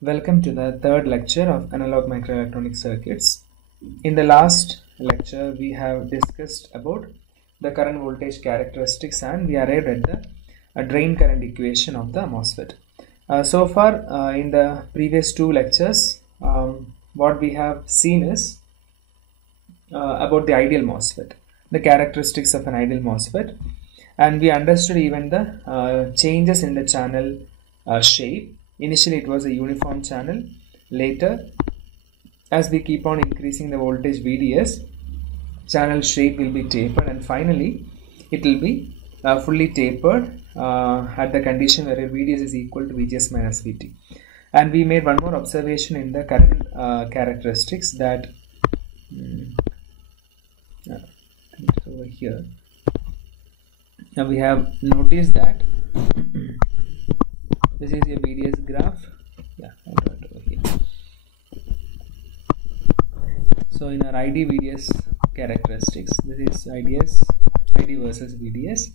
Welcome to the third lecture of Analog Microelectronic Circuits. In the last lecture, we have discussed about the current voltage characteristics and we arrived at the drain current equation of the MOSFET. So far, in the previous two lectures, what we have seen is about the ideal MOSFET, the characteristics of an ideal MOSFET, and we understood even the changes in the channel shape. Initially it was a uniform channel. Later, as we keep on increasing the voltage VDS, channel shape will be tapered, and finally it will be fully tapered at the condition where VDS is equal to VGS minus VT. And we made one more observation in the current characteristics that over here. Now we have noticed that this is your VDS graph. Yeah, I got it over here. So in our ID VDS characteristics, this is ID versus VDS.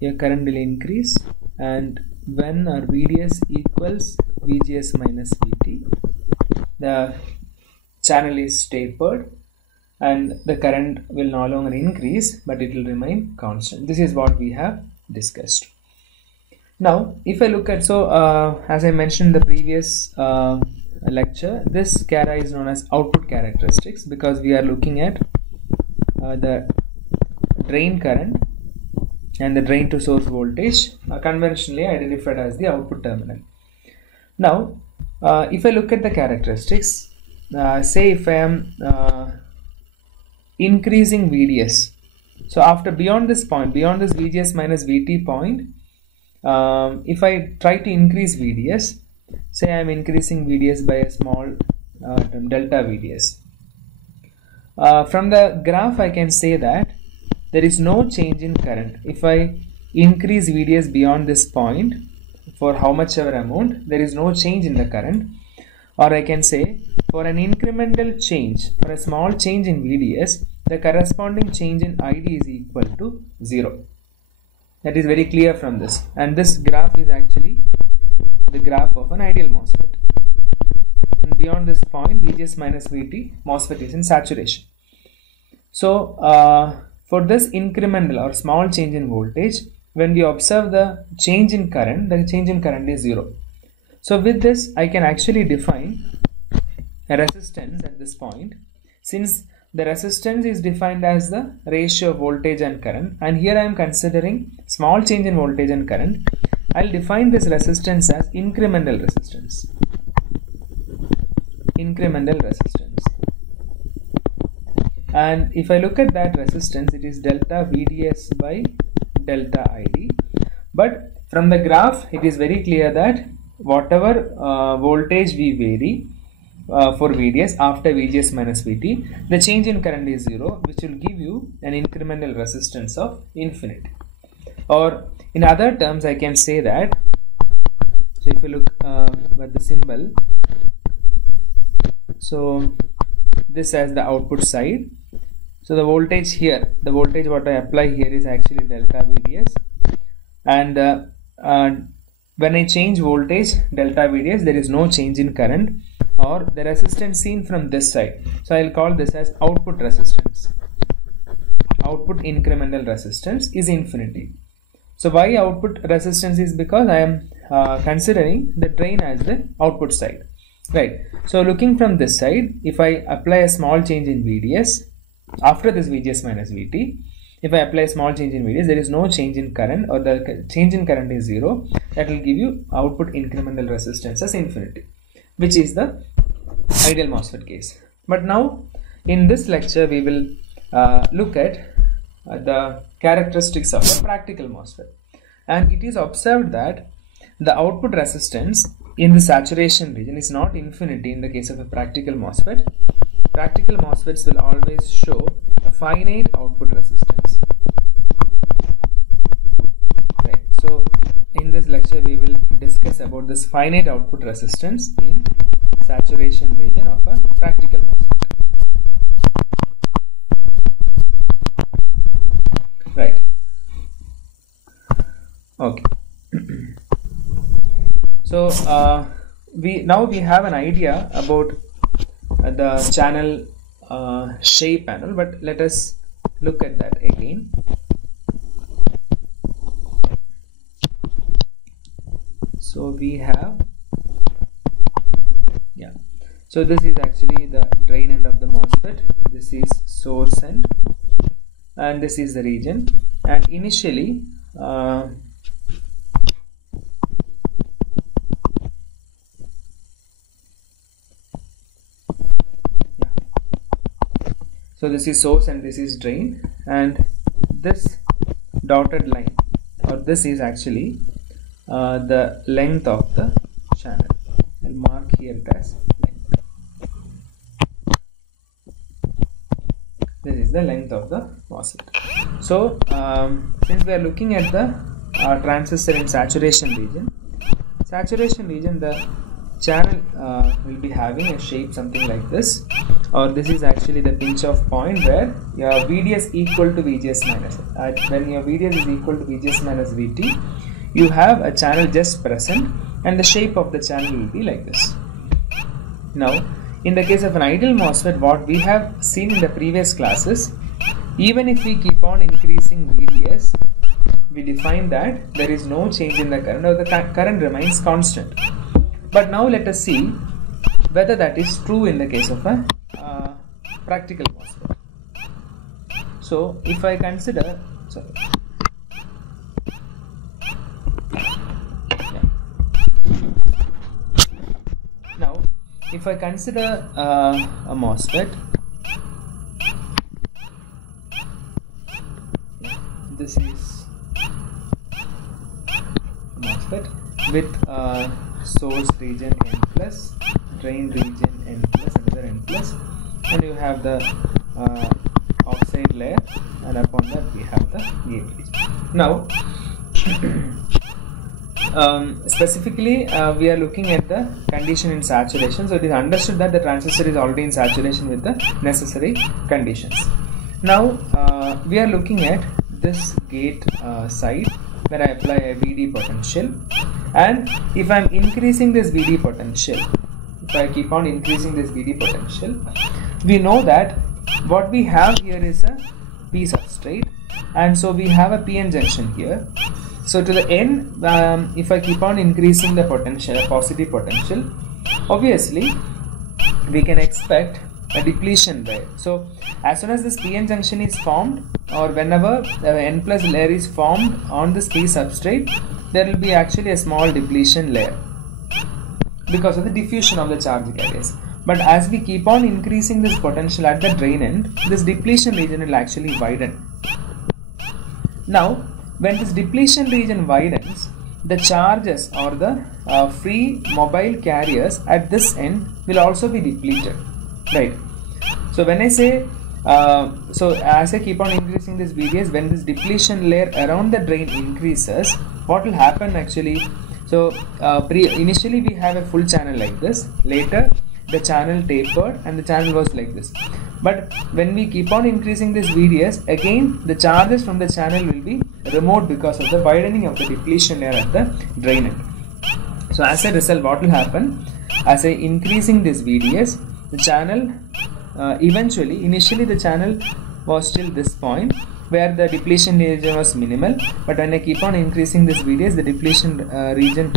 Your current will increase, and when our VDS equals VGS minus VT, the channel is tapered and the current will no longer increase, but it will remain constant. This is what we have discussed. Now, if I look at, as I mentioned in the previous lecture, this chara is known as output characteristics because we are looking at the drain current and the drain to source voltage conventionally identified as the output terminal. Now, if I look at the characteristics, say if I am increasing VDS, so after beyond this point, beyond this VGS minus VT point, if I try to increase VDS, say I am increasing VDS by a small delta VDS. From the graph I can say that there is no change in current. If I increase VDS beyond this point for how much ever amount, there is no change in the current. Or I can say for an incremental change, for a small change in VDS, the corresponding change in ID is equal to 0. That is very clear from this, and this graph is actually the graph of an ideal MOSFET. And beyond this point, VGS minus VT, MOSFET is in saturation. So for this incremental or small change in voltage, when we observe the change in current, the change in current is 0. So with this, I can actually define a resistance at this point, since the resistance is defined as the ratio of voltage and current, and here I am considering small change in voltage and current. I will define this resistance as incremental resistance. Incremental resistance. And if I look at that resistance, it is delta VDS by delta ID. But from the graph, it is very clear that whatever voltage we vary for VDS after VGS minus VT, the change in current is 0, which will give you an incremental resistance of infinity. Or in other terms, I can say that, so if you look at the symbol, so this as the output side. So the voltage here, the voltage what I apply here is actually delta VDS, and when I change voltage delta VDS, there is no change in current or the resistance seen from this side. So I will call this as output resistance. Output incremental resistance is infinity. So why output resistance is because I am considering the drain as the output side, right? So looking from this side, if I apply a small change in VDS after this VGS minus VT, if I apply a small change in VDS, there is no change in current or the change in current is 0. That will give you output incremental resistance as infinity, which is the ideal MOSFET case. But now in this lecture we will look at the characteristics of a practical MOSFET, and it is observed that the output resistance in the saturation region is not infinity in the case of a practical MOSFET. Practical MOSFETs will always show a finite output resistance. Right. So in this lecture we will discuss about this finite output resistance in saturation region of a practical MOSFET. Right. Okay. So we have an idea about the channel shape panel, but let us look at that again. So we have, so this is actually the drain end of the MOSFET, this is source end, and this is the region. And initially so this is source and this is drain, and this dotted line, or this is actually the length of the channel. I'll mark here it as length. This is the length of the MOSFET. So since we are looking at the transistor in saturation region, the channel will be having a shape something like this, or this is actually the pinch off point where your VDS equal to VGS minus. When your VDS is equal to VGS minus VT, you have a channel just present, and the shape of the channel will be like this. Now, in the case of an ideal MOSFET, what we have seen in the previous classes, even if we keep on increasing VDS, we define that there is no change in the current, or the current remains constant. But now let us see whether that is true in the case of a practical MOSFET. So if I consider, now if I consider a MOSFET, this is a MOSFET with source region N plus, drain region N plus, another N plus, and you have the oxide layer, and upon that we have the gate region. Now specifically we are looking at the condition in saturation, so it is understood that the transistor is already in saturation with the necessary conditions. Now we are looking at this gate side where I apply a VD potential, and if I am increasing this VD potential, if I keep on increasing this VD potential, we know that what we have here is a P substrate, and so we have a PN junction here. So to the N, if I keep on increasing the potential, a positive potential, obviously we can expect a depletion there. So as soon as this PN junction is formed, or whenever the N plus layer is formed on this P substrate, there will be actually a small depletion layer because of the diffusion of the charge carriers. But as we keep on increasing this potential at the drain end, this depletion region will actually widen. Now when this depletion region widens, the charges or the free mobile carriers at this end will also be depleted, right? So when I say so as I keep on increasing this VDS, when this depletion layer around the drain increases, what will happen actually? So initially we have a full channel like this, later the channel tapered and the channel was like this. But when we keep on increasing this VDS, again the charges from the channel will be removed because of the widening of the depletion layer at the drain end. So as a result, what will happen? As I increasing this VDS, the channel initially the channel was till this point where the depletion region was minimal, but when I keep on increasing this VDS, the depletion region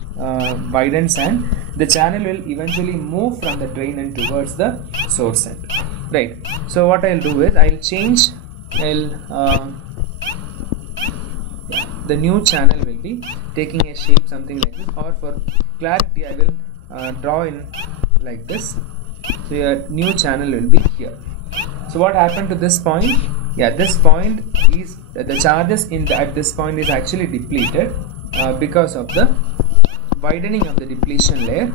widens, and the channel will eventually move from the drain end towards the source end, right? So what I'll do is I'll change, the new channel will be taking a shape something like this, or for clarity I will draw in like this. So your new channel will be here. So what happened to this point? This point is the charges at this point is actually depleted because of the widening of the depletion layer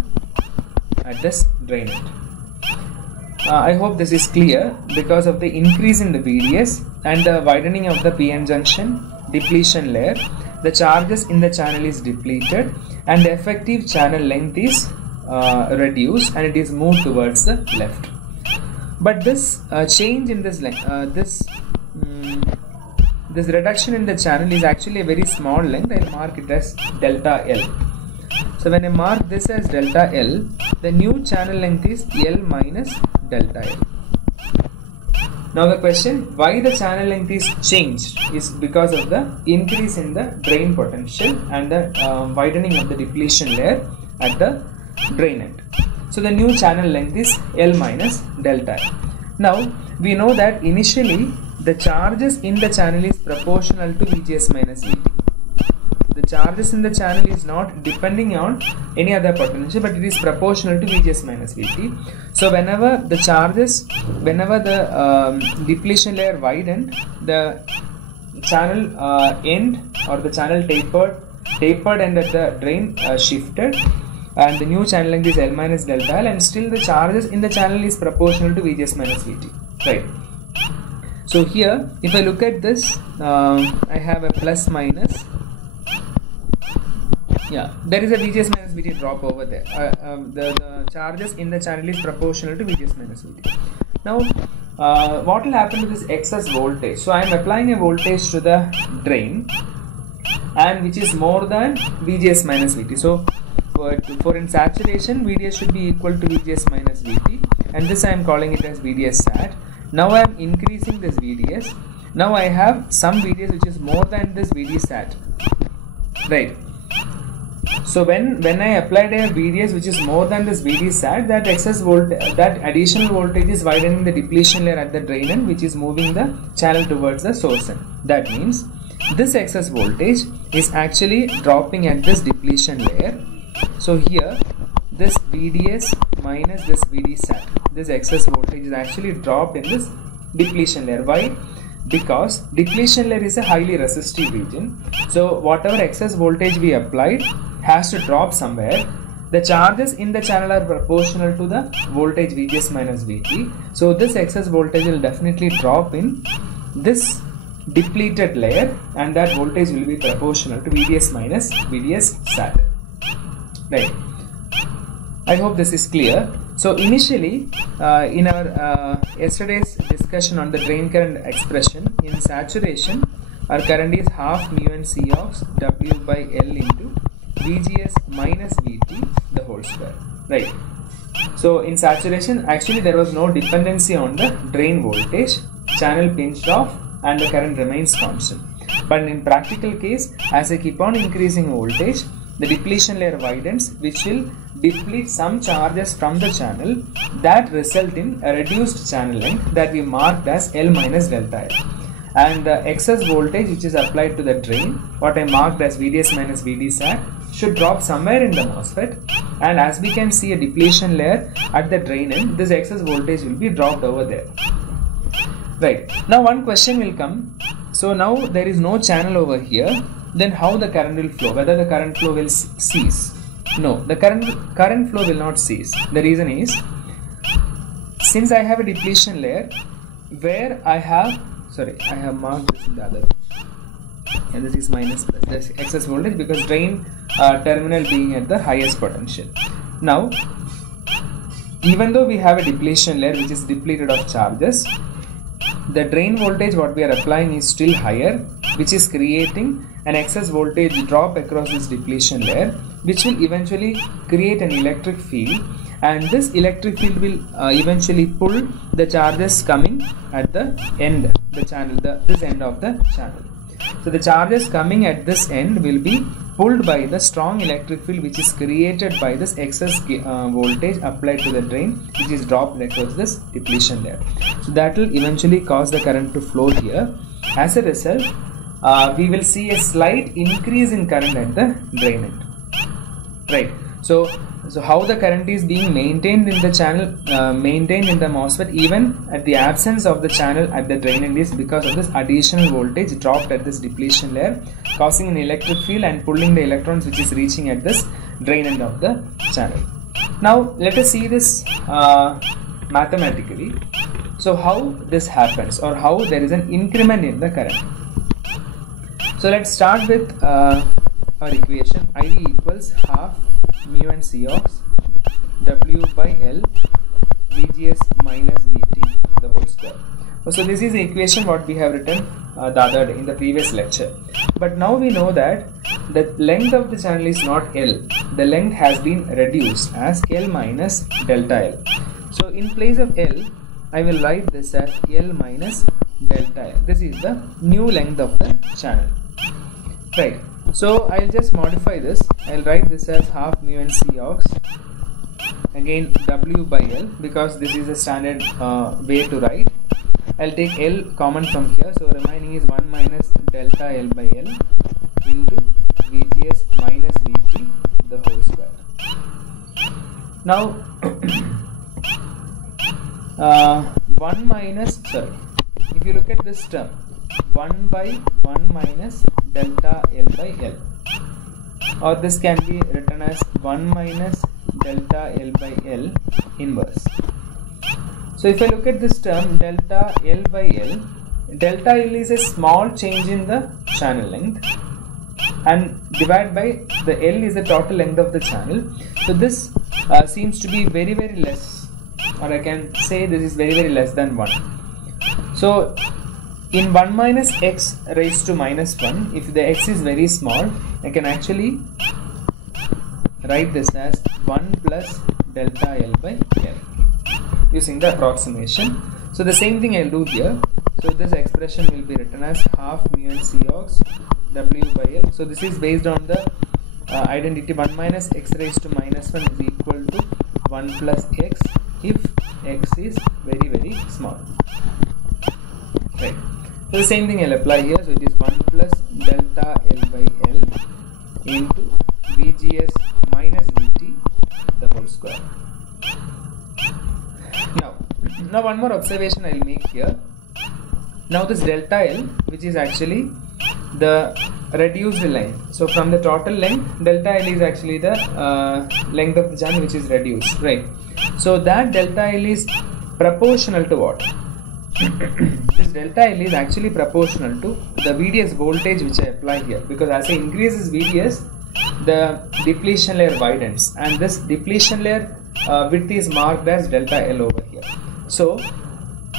at this drain end. I hope this is clear. Because of the increase in the VDS and the widening of the PN junction depletion layer, the charges in the channel is depleted and the effective channel length is reduced, and it is moved towards the left. But this change in this length, this reduction in the channel is actually a very small length. I'll mark it as delta L. So when I mark this as delta L, the new channel length is L minus delta L. Now the question, why the channel length is changed is because of the increase in the drain potential and the widening of the depletion layer at the drain end. So the new channel length is L minus delta L. Now we know that initially the charges in the channel is proportional to VGS minus VT. The charges in the channel is not depending on any other potential, but it is proportional to VGS minus VT. So whenever the charges, whenever the depletion layer widened, the channel end or the channel tapered and at the drain shifted, and the new channel length is L minus delta L, and still the charges in the channel is proportional to VGS minus VT, right? So here, if I look at this, I have a plus minus. Yeah, there is a VGS minus VT drop over there. The charges in the channel is proportional to VGS minus VT. Now, what will happen to this excess voltage? So I am applying a voltage to the drain, and which is more than VGS minus VT. So for in saturation, VDS should be equal to VGS minus VT, and this I am calling it as VDS sat. Now I am increasing this VDS. Now I have some VDS which is more than this VD sat, right? So when I applied a VDS which is more than this VD sat, that excess voltage, that additional voltage is widening the depletion layer at the drain end, which is moving the channel towards the source end. That means this excess voltage is actually dropping at this depletion layer. So here this VDS minus this VD sat, this excess voltage is actually dropped in this depletion layer. Why? Because depletion layer is a highly resistive region. So whatever excess voltage we applied has to drop somewhere. The charges in the channel are proportional to the voltage VGS minus VT. So this excess voltage will definitely drop in this depleted layer, and that voltage will be proportional to VDS minus VDS sat, right? I hope this is clear. So initially in our yesterday's discussion on the drain current expression, in saturation our current is half mu and C of W by L into VGS minus VT the whole square, right? So in saturation actually there was no dependency on the drain voltage, channel pinched off and the current remains constant. But in practical case, as I keep on increasing voltage, the depletion layer widens, which will deplete some charges from the channel that result in a reduced channel length that we marked as L minus delta L. And the excess voltage which is applied to the drain, what I marked as VDS minus VD sat, should drop somewhere in the MOSFET, and as we can see a depletion layer at the drain end, this excess voltage will be dropped over there. Right, now one question will come. So now there is no channel over here, then how the current will flow? Whether the current flow will cease? No, the current flow will not cease. The reason is, since I have a depletion layer where I have marked this in the other, and this is minus plus this excess voltage because drain terminal being at the highest potential. Now, even though we have a depletion layer which is depleted of charges, the drain voltage what we are applying is still higher, which is creating an excess voltage drop across this depletion layer, which will eventually create an electric field, and this electric field will eventually pull the charges coming at the end, the channel, this end of the channel. So the charges coming at this end will be pulled by the strong electric field which is created by this excess voltage applied to the drain, which is dropped across this depletion layer. So that will eventually cause the current to flow here. As a result, we will see a slight increase in current at the drain end, right? So how the current is being maintained in the channel, maintained in the MOSFET even at the absence of the channel at the drain end, is because of this additional voltage dropped at this depletion layer, causing an electric field and pulling the electrons which is reaching at this drain end of the channel. Now let us see this mathematically. So how this happens, or how there is an increment in the current. So let's start with our equation. ID equals half mu and C of W by L VGS minus VT the whole square. So this is the equation what we have written the other day in the previous lecture. But now we know that the length of the channel is not L. The length has been reduced as L minus delta L. So in place of L, I will write this as L minus delta L. This is the new length of the channel. Right. So I'll just modify this. I'll write this as half mu n C ox. Again W by L, because this is a standard way to write. I'll take L common from here, so remaining is 1 minus delta L by L into VGS minus VT the whole square. Now 1 minus, sorry, if you look at this term, 1 by 1 minus delta L by L, or this can be written as 1 minus delta L by L inverse. So if I look at this term delta L by L, delta L is a small change in the channel length and divided by the L is the total length of the channel. So this seems to be very less, or I can say this is very less than 1. So in 1 minus x raised to minus 1, if the x is very small, I can actually write this as 1 plus delta L by L using the approximation. So the same thing I'll do here. So this expression will be written as half mu n C ox W by L. So this is based on the identity 1 minus x raised to minus 1 is equal to 1 plus x if x is very small. Right. So the same thing I'll apply here. So it is 1 plus delta L by L into VGS minus VT the whole square. Now one more observation I'll make here. Now this delta L, which is actually the reduced length. So from the total length, delta L is actually the length of the channel which is reduced, right? So that delta L is proportional to what? This delta L is actually proportional to the VDS voltage which I apply here, because as I increase this VDS, the depletion layer widens, and this depletion layer width is marked as delta L over here. So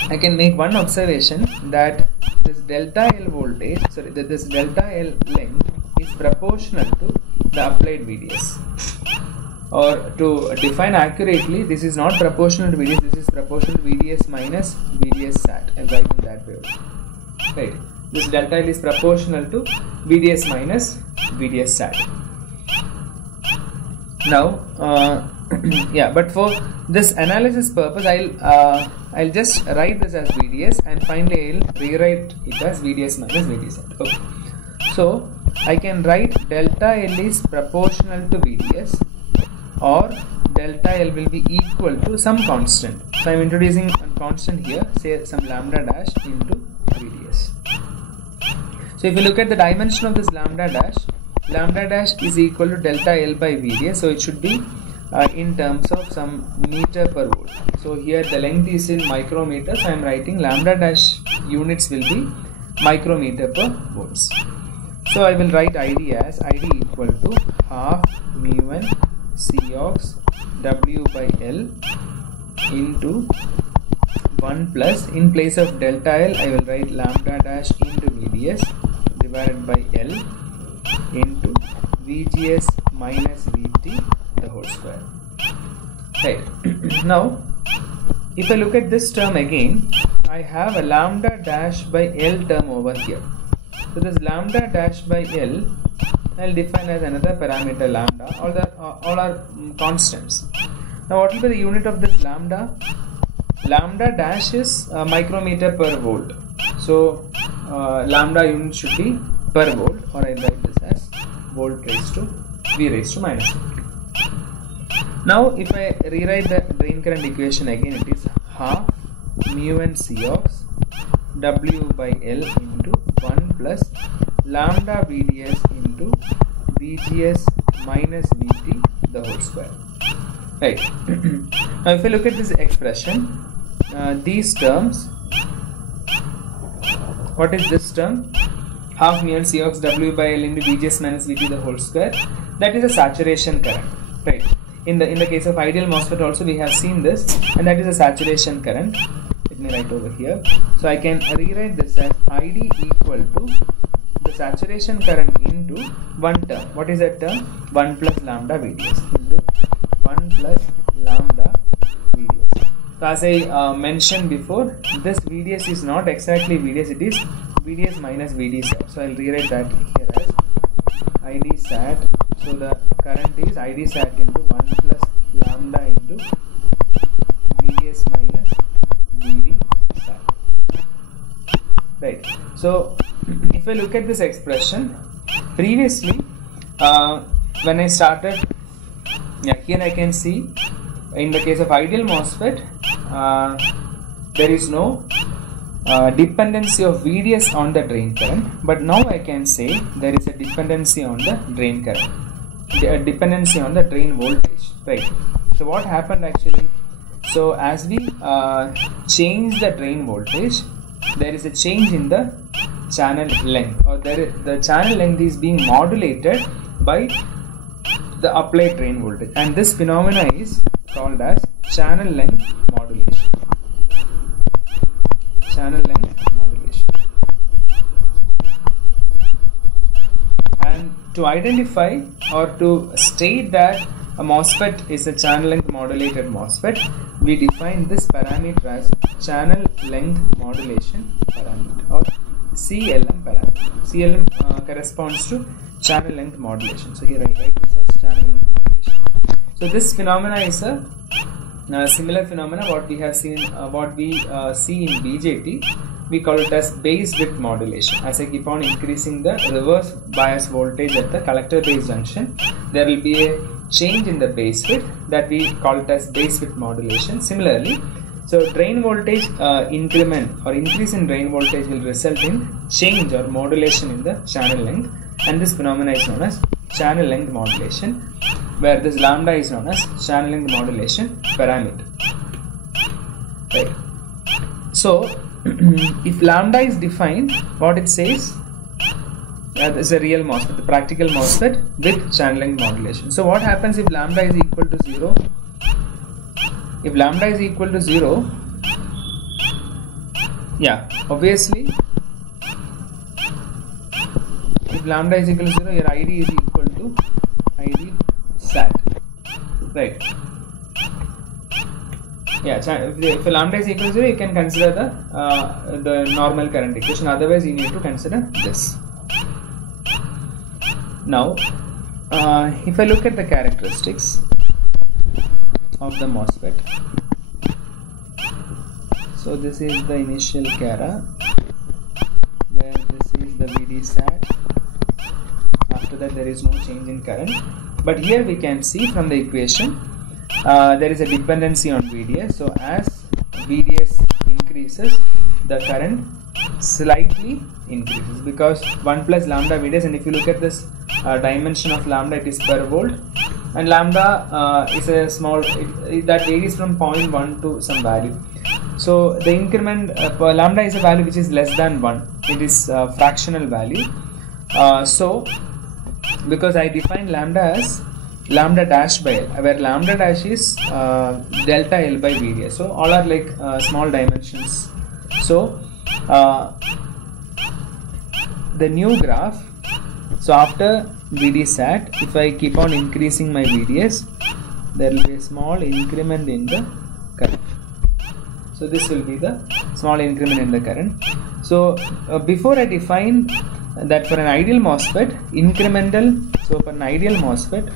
I can make one observation that this delta L voltage, sorry, this delta L length is proportional to the applied VDS. Or to define accurately, this is not proportional to VDS, this is proportional to VDS minus VDS sat. I'll write in that way. Right. This delta L is proportional to VDS minus VDS sat. Now, yeah, but for this analysis purpose, I'll just write this as VDS and finally I'll rewrite it as VDS minus VDS sat. Okay. So I can write delta L is proportional to VDS, or delta L will be equal to some constant. So I am introducing a constant here, say some lambda dash into VDS. So if you look at the dimension of this lambda dash is equal to delta L by VDS. So it should be in terms of some meter per volt. So here the length is in micrometers. So I am writing lambda dash units will be micrometer per volts. So I will write ID as ID equal to half mu n C ox W by L into 1 plus, in place of delta L I will write lambda dash into VDS divided by L into VGS minus VT the whole square. Right. Now if I look at this term again, I have a lambda dash by L term over here. So this lambda dash by L I'll define as another parameter lambda. All are constants. Now what will be the unit of this lambda? Lambda dash is micrometer per volt. So lambda unit should be per volt, or I'll write this as volt raised to V raised to minus 50. Now if I rewrite the drain current equation again, it is half mu n C ox W by L into 1 plus lambda VDS into VGS minus VT the whole square. Right. Now if I look at this expression, these terms, what is this term? Half mu n C ox W by L into VGS minus VT the whole square. That is a saturation current. Right. In the case of ideal MOSFET also we have seen this, and that is a saturation current. Let me write over here. So I can rewrite this as ID equal to the saturation current into one term. What is that term? 1 plus lambda VDS into 1 plus lambda VDS. So as I mentioned before, this VDS is not exactly VDS, it is VDS minus VD sat. So I'll rewrite that here as ID sat. So the current is ID sat into 1 plus lambda into VDS minus VD sat. Right. So if I look at this expression, previously when I started, here I can see in the case of ideal MOSFET, there is no dependency of VDS on the drain current, but now I can say there is a dependency on the drain current, a dependency on the drain voltage, right? So what happened actually? So as we change the drain voltage, there is a change in the channel length, or the channel length is being modulated by the applied drain voltage, and this phenomena is called as channel length modulation. Channel length modulation. And to identify or to state that a MOSFET is a channel length modulated MOSFET, we define this parameter as channel length modulation parameter, or CLM parameter. CLM corresponds to channel length modulation. So here I write this as channel length modulation. So this phenomena is a similar phenomena what we have seen, what we see in BJT. We call it as base width modulation. As I keep on increasing the reverse bias voltage at the collector base junction, there will be a change in the base width that we call it as base width modulation. Similarly, so drain voltage increment or increase in drain voltage will result in change or modulation in the channel length, and this phenomena is known as channel length modulation, where this lambda is known as channel length modulation parameter. Right. So if lambda is defined, what it says, this is a real MOSFET, the practical MOSFET with channel length modulation. So what happens if lambda is equal to 0? If lambda is equal to 0, obviously if lambda is equal to 0, your ID is equal to ID sat, right? If lambda is equal to 0, you can consider the normal current equation. Otherwise, you need to consider this. Now, if I look at the characteristics of the MOSFET, so this is the initial cara, where this is the VD sat. After that, there is no change in current. But here we can see from the equation, there is a dependency on VDS. So as VDS increases, the current slightly increases because 1 plus lambda VDS, and if you look at this dimension of lambda, it is per volt, and lambda is a small, that varies from 0.1 to some value. So the increment lambda is a value which is less than 1. It is a fractional value. So because I define lambda as lambda dash by L, where lambda dash is delta L by VDS. So all are like small dimensions. So the new graph, so after VD sat, if I keep on increasing my VDS, there will be a small increment in the current. So this will be the small increment in the current. So before I define that for an ideal MOSFET, incremental, so for an ideal MOSFET,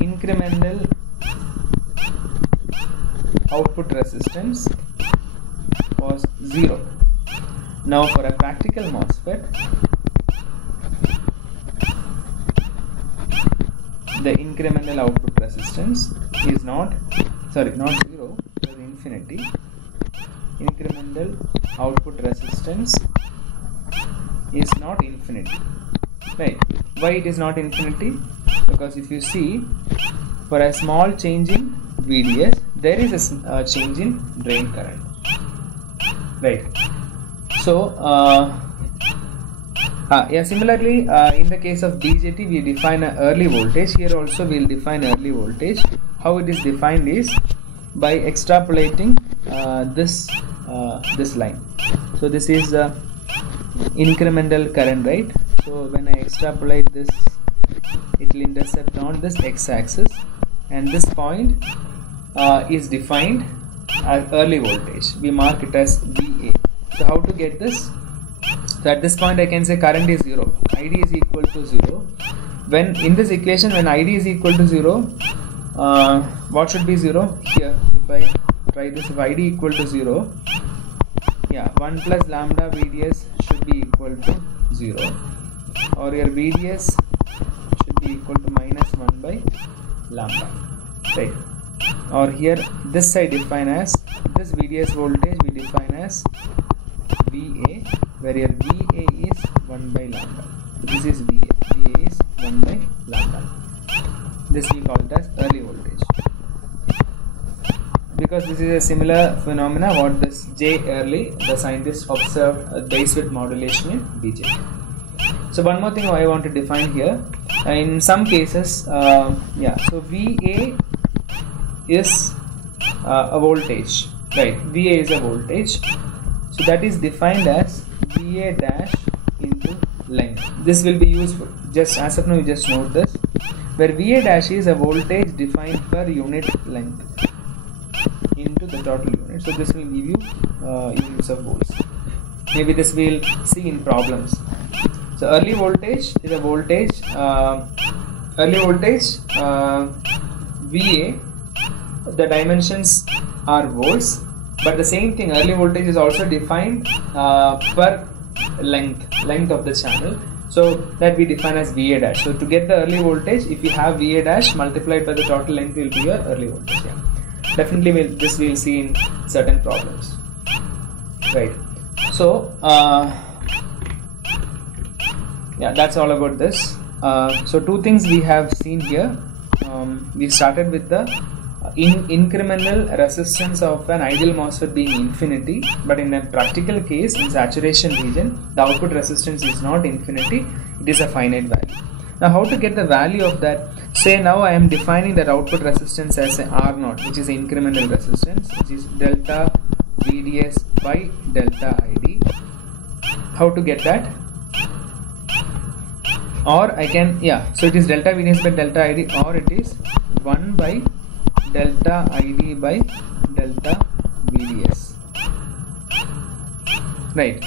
incremental output resistance was 0. Now for a practical MOSFET, the incremental output resistance is not 0, it is infinity. Incremental output resistance is not infinity, right? Why it is not infinity? Because if you see, for a small change in VDS, there is a change in drain current, right? So similarly, in the case of BJT, we define an early voltage. Here also we will define early voltage. How it is defined is, by extrapolating this line. So this is the incremental current, right? So when I extrapolate this, it will intercept on this x-axis, and this point is defined as early voltage. We mark it as VA. So how to get this? So at this point I can say current is 0, ID is equal to 0. When in this equation, when ID is equal to 0, what should be 0? Here, if I try this, if ID equal to 0, yeah, 1 plus lambda VDS should be equal to 0, or your VDS should be equal to minus 1 by lambda, right? Or here this I define as, this VDS voltage we define as VA, where your VA is 1 by lambda. This is VA. VA is 1 by lambda. This we call it as early voltage, because this is a similar phenomena what this J early, the scientists observed base width modulation in BJT. So one more thing I want to define here. In some cases, yeah, so VA is a voltage, right? VA is a voltage. So that is defined as VA dash into length. This will be useful. Just as of now, you just note this, where VA dash is a voltage defined per unit length into the total unit. So this will give you units of volts. Maybe this we'll see in problems. So early voltage is a voltage, early voltage VA, the dimensions are volts, but the same thing, early voltage is also defined per length of the channel. So that we define as VA dash. So to get the early voltage, if you have VA dash multiplied by the total length, will be your early voltage. Yeah. Definitely this we'll see in certain problems, right? So yeah, that's all about this. So two things we have seen here. We started with the incremental resistance of an ideal MOSFET being infinity, but in a practical case, in saturation region, the output resistance is not infinity, it is a finite value. Now how to get the value of that? Say now I am defining that output resistance as a R0, which is incremental resistance, which is delta VDS by delta ID. How to get that? Or I can, yeah, so it is delta VDS by delta ID, or it is 1 by delta ID by delta VDS, right?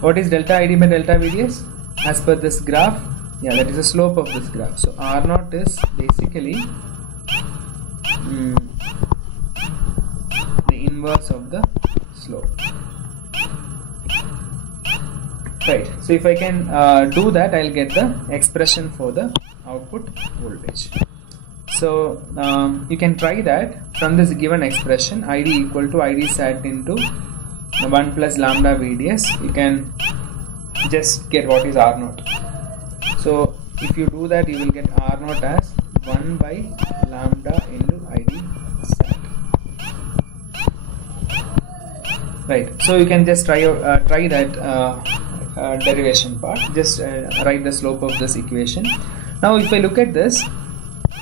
What is delta ID by delta VDS? As per this graph, yeah, that is the slope of this graph. So R0 is basically the inverse of the slope, right? So if I can do that, I'll get the expression for the output voltage. So you can try that from this given expression, ID equal to ID sat into 1 plus lambda VDS. You can just get what is R0. So if you do that, you will get R0 as 1 by lambda into ID sat, right? So you can just try that derivation part. Just write the slope of this equation. Now if I look at this,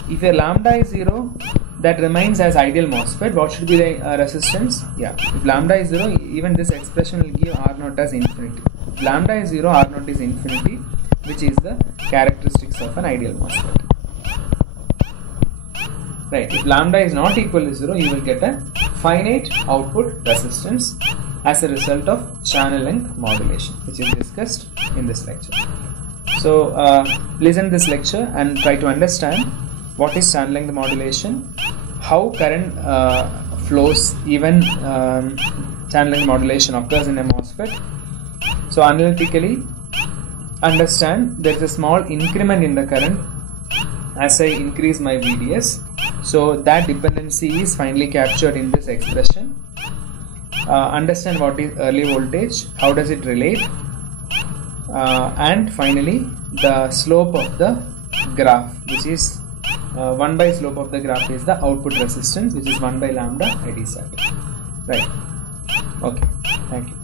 if your lambda is 0, that remains as ideal MOSFET. What should be the resistance? Yeah, if lambda is 0, even this expression will give R0 as infinity. If lambda is 0, R0 is infinity, which is the characteristics of an ideal MOSFET, right? If lambda is not equal to 0, you will get a finite output resistance as a result of channel length modulation, which is discussed in this lecture. So listen this lecture and try to understand what is channel length modulation, how current flows, even channel length modulation occurs in a MOSFET. So analytically understand there is a small increment in the current as I increase my VDS. So that dependency is finally captured in this expression. Understand what is early voltage, how does it relate, and finally the slope of the graph, which is 1 by slope of the graph is the output resistance, which is 1 by lambda ID sat, right? Okay, thank you.